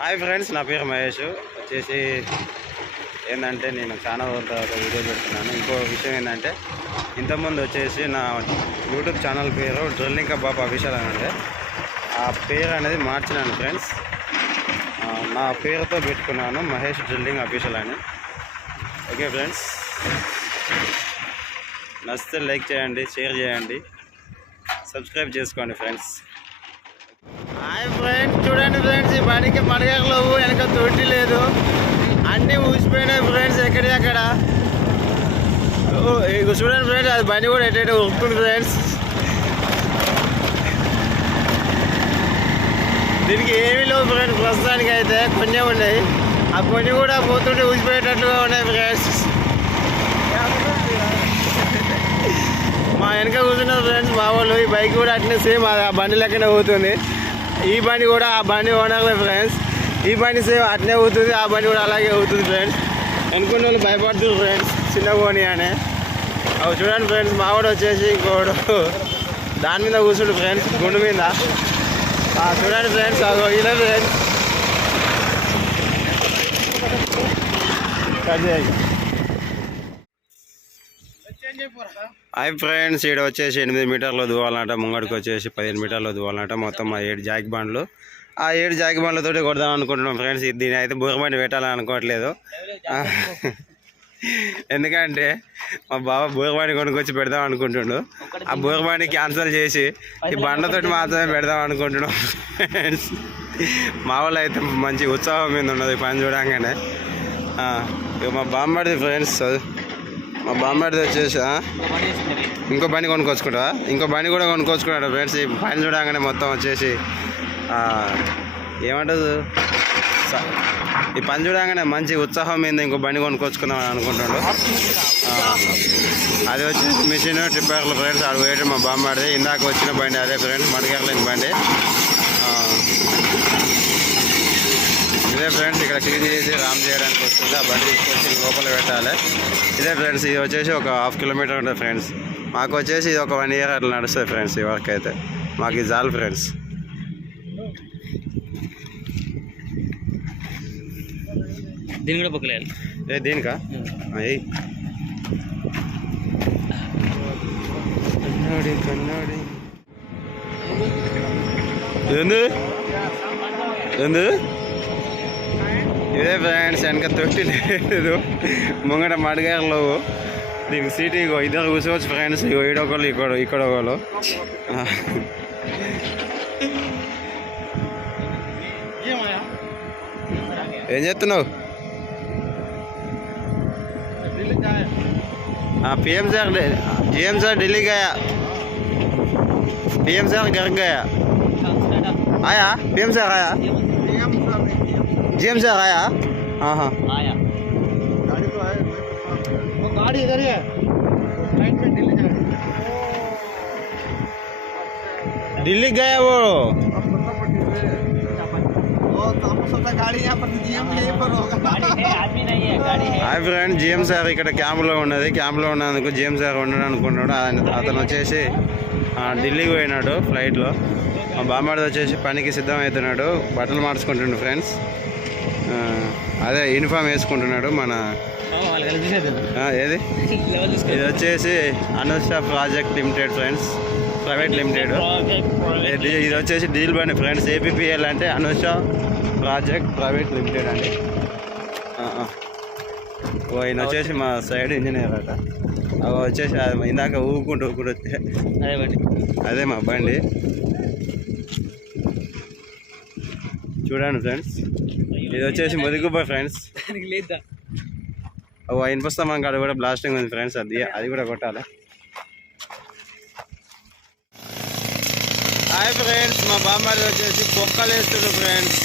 Hi friends, నా పేరు మహేష్. వచ్చేసి ఏంటంటే నేను చాలా తర్వాత వీడియో పెడుతున్నాను. ఇంకో విషయం ఏంటంటే ఇంతకుముందు వచ్చేసి నా యూట్యూబ్ ఛానల్ పేరు డ్రిల్లింగ్ కబాబ్ అఫీషియల్ అని ఉండే. ఆ పేరు అనేది మార్చినాను ఫ్రెండ్స్. నా పేరుతో పెట్టుకున్నాను మహేష్ డ్రిల్లింగ్ అఫీషియల్ అని. ఓకే ఫ్రెండ్స్, నచ్చితే లైక్ చేయండి, షేర్ చేయండి, సబ్స్క్రైబ్ చేసుకోండి ఫ్రెండ్స్. హాయ్ ఫ్రెండ్స్, చూడండి ఫ్రెండ్స్, ఈ బండికి మడగలు వెనక తొట్టి లేదు, అన్నీ ఊసిపోయినాయి ఫ్రెండ్స్. ఎక్కడెక్కడ ఇక చూడండి ఫ్రెండ్స్, అది బండి కూడా ఎట్ట ఉరుకుతుంది ఫ్రెండ్స్. దీనికి ఏమీ లేవు ఫ్రెండ్స్, ప్రస్తుతానికి అయితే కొన్ని ఉన్నాయి. ఆ కొన్ని కూడా పోతుంటే ఊసిపోయేటట్లుగా ఉన్నాయి ఫ్రెండ్స్. మా వెనక కూర్చున్నారు ఫ్రెండ్స్ మా వాళ్ళు. ఈ బైక్ కూడా అట్లనే సేమ్ ఆ బండి లెక్కనే పోతుంది. ఈ బండి కూడా ఆ బండి ఓనర్లే ఫ్రెండ్స్. ఈ బండి సేమ్ అట్నే అవుతుంది, ఆ బండి కూడా అలాగే అవుతుంది ఫ్రెండ్స్. అనుకున్న వాళ్ళు భయపడుతుంది ఫ్రెండ్స్, చిన్న పోనీ అని. అవి చూడండి ఫ్రెండ్స్, మావాడు వచ్చేసి ఇంకోడు దాని మీద కూర్చుండు ఫ్రెండ్స్, గుండు మీద. చూడండి ఫ్రెండ్స్, ఇలా ఫ్రెండ్స్ హాయ్ ఫ్రెండ్స్, ఇక్కడ వచ్చేసి 8 మీటర్లు దూవాలంట, ముంగడికి వచ్చేసి 15 మీటర్లు దూవాలంట. మొత్తం 7 జాక్ బండ్లు. ఆ 7 జాక్ బండ్లతో కొడదాం అనుకుంటున్నాం ఫ్రెండ్స్. దీని అయితే బుర్రబండి పెట్టాలని అనుకోవట్లేదు, ఎందుకంటే మా బావ బుర్రబండి కొనుక్కొచ్చి పెడదాం అనుకుంటుండు. ఆ బుర్రబండి క్యాన్సిల్ చేసి ఈ బండ్లతోటి మాత్రమే పెడదాం అనుకుంటున్నాం ఫ్రెండ్స్. మా వాళ్ళు అయితే మంచి ఉత్సాహం మీద ఉన్నది పని చూడంగానే. ఇక మా బామ్మడిది ఫ్రెండ్స్, మా బామ్మడిది వచ్చేసి ఇంకో బండి కొనుక్కొచ్చుకుంటా, ఇంకో బండి కూడా కొనుక్కొచ్చుకున్నాడు ఫ్రెండ్స్. ఈ పని చూడగానే మొత్తం వచ్చేసి ఏమంటుంది, ఈ పని చూడగానే మంచి ఉత్సాహం మీద ఇంకో బండి కొనుక్కొచ్చుకుందాం అని అనుకుంటాడు. అది వచ్చేసి మిషన్ ట్రిప్పర్లు ఫ్రెండ్స్. అది వేయడం మా బామ్మడిది. ఇందాక వచ్చిన బండి అదే ఫ్రెండ్స్, మడగర్లేని బండి ఇదే ఫ్రెండ్స్. ఇక్కడ క్లీన్ చేసి రామ్ చేయడానికి వస్తుంది. ఆ బండి తీసుకొచ్చి లోపల పెట్టాలి. ఇదే ఫ్రెండ్స్, ఇది వచ్చేసి ఒక 1/2 కిలోమీటర్ ఉంటుంది ఫ్రెండ్స్. మాకు వచ్చేసి ఇది ఒక 1 ఇయర్ అట్లా నడుస్తుంది ఫ్రెండ్స్. ఈ వర్క్ అయితే మాకు ఇది చాలు ఫ్రెండ్స్. దీని కూడా పొక్కలేదు. దీనికా కన్నాడి కన్నాడి ఏంది ఏంది ఇదే ఫ్రెండ్స్, వెనక తొట్టి లేదు, ముంగట మడగారులో. దీనికి సీట్ ఇగో ఇద్దరు కూర్చోవచ్చు ఫ్రెండ్స్. ఇగో ఈడొకళ్ళు ఇక్కడ ఒకళ్ళు. ఏం చేస్తున్నావు? PM sir GM sir Delhi गया, पीएम सर घर गया, आया पीएम सर आया, जीएम सर आया. हाँ हाँ आया, गाड़ी तो है, वो गाड़ी इधर ही है, फ्लाइट में दिल्ली जा रही है. दिल्ली गया वो. गाड़ी यहाँ पर जीएम यहीं पर होगा. गाड़ी है, आदमी नहीं है, गाड़ी है. హాయ్ ఫ్రెండ్, జిఎం సార్ ఇక్కడ క్యాంప్లో ఉన్నది. క్యాంప్లో ఉన్నందుకు జిఎం సార్ ఉండడం అనుకుంటున్నాడు. అతను వచ్చేసి ఢిల్లీకి పోయినాడు ఫ్లైట్లో. మా బామ్మడిది వచ్చేసి పనికి సిద్ధమవుతున్నాడు, బట్టలు మార్చుకుంటున్నాడు ఫ్రెండ్స్. అదే యూనిఫామ్ వేసుకుంటున్నాడు. మన ఏది ఇది వచ్చేసి Anushtha project limited friends, private limited. ఇది వచ్చేసి డీల్ బండి ఫ్రెండ్స్. ఏపీపీఎల్ అంటే అనుష్ఠ ప్రాజెక్ట్ ప్రైవేట్ లిమిటెడ్ అండి. ఈయన వచ్చేసి మా సైడ్ ఇంజనీర్ అట. అవి వచ్చేసి ఇందాక ఊపుకుంటూ వచ్చే అదే మా బండి. చూడండి ఫ్రెండ్స్, ఇది వచ్చేసి ముదిగుబ్బ ఫ్రెండ్స్. ఇన్పుస్తాం కాడ కూడా బ్లాస్టింగ్ ఉంది ఫ్రెండ్స్. అది కూడా కొట్టాలి. హాయ్ ఫ్రెండ్స్, మా బామ్మడి వచ్చేసి పొక్కలు వేస్తుండ్రు ఫ్రెండ్స్.